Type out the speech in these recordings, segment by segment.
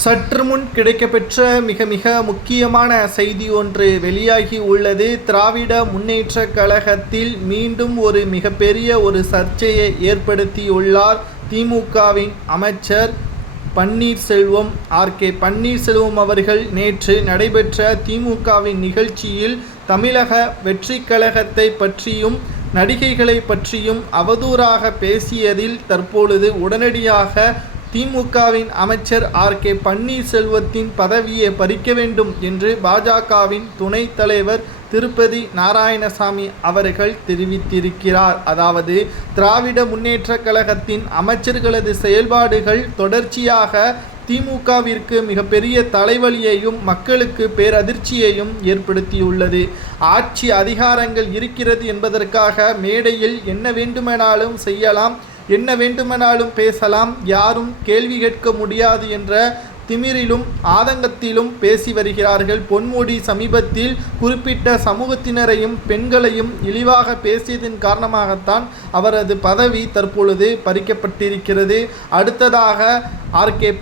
சற்று முன் கிடைக்கப்பெற்ற மிக முக்கியமான செய்தி ஒன்று வெளியாகி உள்ளது. திராவிட முன்னேற்றக் கழகத்தில் மீண்டும் ஒரு மிகப்பெரிய ஒரு சர்ச்சையை ஏற்படுத்தியுள்ளார் திமுகவின் அமைச்சர் பன்னீர்செல்வம். பன்னீர்செல்வம் அவர்கள் நேற்று நடைபெற்ற திமுகவின் நிகழ்ச்சியில் தமிழக வெற்றி கழகத்தை பற்றியும் நடிகைகளை பற்றியும் அவதூறாக பேசியதில் தற்பொழுது உடனடியாக திமுகவின் அமைச்சர் பன்னீர்செல்வத்தின் பதவியை பறிக்க வேண்டும் என்று பாஜகவின் துணைத் தலைவர் திருப்பதி நாராயணசாமி அவர்கள் தெரிவித்திருக்கிறார். அதாவது திராவிட முன்னேற்றக் கழகத்தின் அமைச்சர்களது செயல்பாடுகள் தொடர்ச்சியாக திமுகவிற்கு மிகப்பெரிய தலைவலியையும் மக்களுக்கு பேரதிர்ச்சியையும் ஏற்படுத்தியுள்ளது. ஆட்சி அதிகாரங்கள் இருக்கிறது என்பதற்காக மேடையில் என்ன வேண்டுமானாலும் செய்யலாம், என்ன வேண்டுமானாலும் பேசலாம், யாரும் கேள்வி கேட்க முடியாது என்ற திமிரிலும் ஆதங்கத்திலும் பேசி வருகிறார்கள். பொன்முடி சமீபத்தில் குறிப்பிட்ட சமூகத்தினரையும் பெண்களையும் இழிவாக பேசியதன் காரணமாகத்தான் அவரது பதவி தற்பொழுது பறிக்கப்பட்டிருக்கிறது. அடுத்ததாக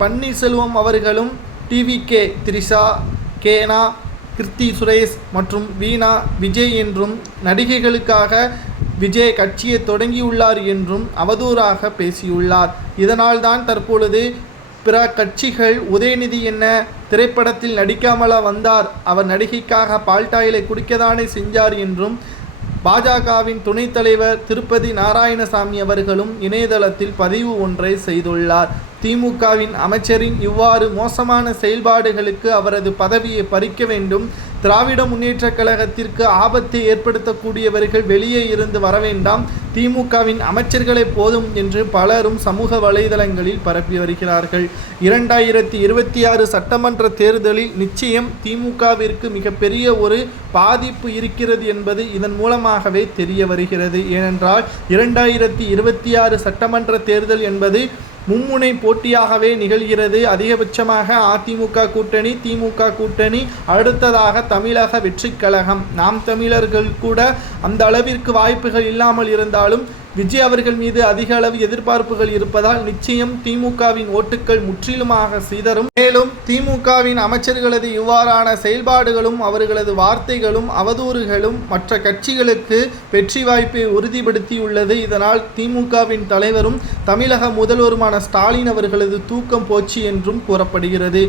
பன்னீர்செல்வம் அவர்களும் டிவிகே திரிஷா, கேனா, கிருத்தி சுரேஷ் மற்றும் வீணா விஜய் என்றும் நடிகைகளுக்காக விஜய் கட்சியை தொடங்கியுள்ளார் என்றும் அவதூறாக பேசியுள்ளார். இதனால்தான் தற்பொழுது பிற கட்சிகள் உதயநிதி என்ன திரைப்படத்தில் நடிக்காமலா வந்தார், அவர் நடிகைக்காக பால்டாயிலை குடிக்கதானே செஞ்சார் என்றும் பாஜகவின் துணைத் தலைவர் திருப்பதி நாராயணசாமி அவர்களும் இணையதளத்தில் பதிவு ஒன்றை செய்துள்ளார். திமுகவின் அமைச்சரின் இவ்வாறு மோசமான செயல்பாடுகளுக்கு அவரது பதவியை பறிக்க வேண்டும், திராவிட முன்னேற்றக் கழகத்திற்கு ஆபத்தை ஏற்படுத்தக்கூடியவர்கள் வெளியே இருந்து வர வேண்டாம், திமுகவின் அமைச்சர்களே போதும் என்று பலரும் சமூக வலைதளங்களில் பரப்பி வருகிறார்கள். 2026 சட்டமன்ற தேர்தலில் நிச்சயம் திமுகவிற்கு மிகப்பெரிய ஒரு பாதிப்பு இருக்கிறது என்பது இதன் மூலமாகவே தெரிய வருகிறது. ஏனென்றால் 2026 சட்டமன்ற தேர்தல் என்பது மும்முனை போட்டியாகவே நிகழ்கிறது. அதிகபட்சமாக அதிமுக கூட்டணி, திமுக கூட்டணி, அடுத்ததாக தமிழக வெற்றி கழகம். நாம் தமிழர்கள் கூட அந்த அளவிற்கு வாய்ப்புகள் இல்லாமல் இருந்தாலும் விஜய் அவர்கள் மீது அதிக அளவு எதிர்பார்ப்புகள் இருப்பதால் நிச்சயம் திமுகவின் ஓட்டுக்கள் முற்றிலுமாக சிதறும். மேலும் திமுகவின் அமைச்சர்களது இவ்வாறான செயல்பாடுகளும் அவர்களது வார்த்தைகளும் அவதூறுகளும் மற்ற கட்சிகளுக்கு வெற்றி வாய்ப்பை உறுதிப்படுத்தியுள்ளது. இதனால் திமுகவின் தலைவரும் தமிழக முதல்வருமான ஸ்டாலின் அவர்களது தூக்கம் போச்சு என்றும் கூறப்படுகிறது.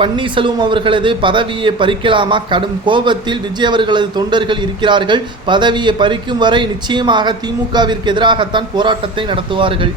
பன்னீர்செல்வம் அவர்களது பதவியை பறிக்கலாமா? கடும் கோபத்தில் விஜய் அவர்களது தொண்டர்கள் இருக்கிறார்கள். பதவியை பறிக்கும் வரை நிச்சயமாக திமுகவிற்கு எதிராகத்தான் போராட்டத்தை நடத்துவார்கள்.